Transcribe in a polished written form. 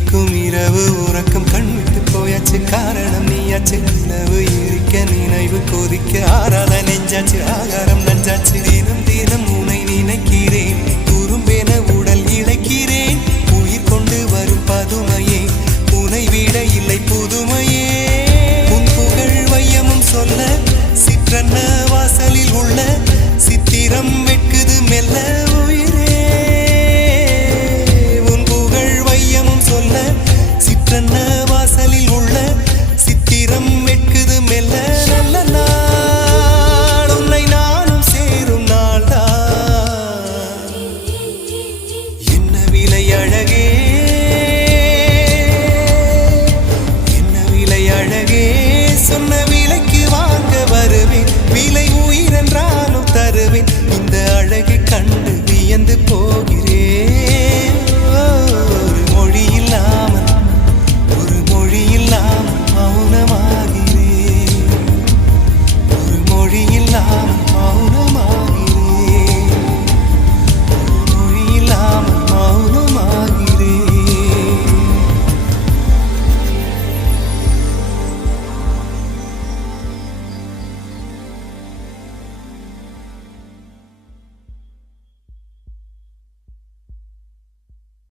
இருக்கும் இரவு உறக்கம் கண் விட்டு போயாச்சு காரணம் நீயாச்சு நிலவு இருக்க நினைவு கொதிக்க ஆறாத நெஞ்சாச்சு ஆகாரம் நஞ்சாச்சு தினம் தினம் உனை நினைக்கிறேன் துரும்பென உடல் இழைக்கிறேன் உயிர் கொண்டு வரும் பதுமையே உனை விட இல்லை புதுமையே உன் புகழ் வையமும் சொல்ல சிற்றன்ன வாசலில் உள்ள சித்திரம் வெட்குது மெல்ல உயிரே உன் புகழ் வையமும் சொல்ல சிற்றன்ன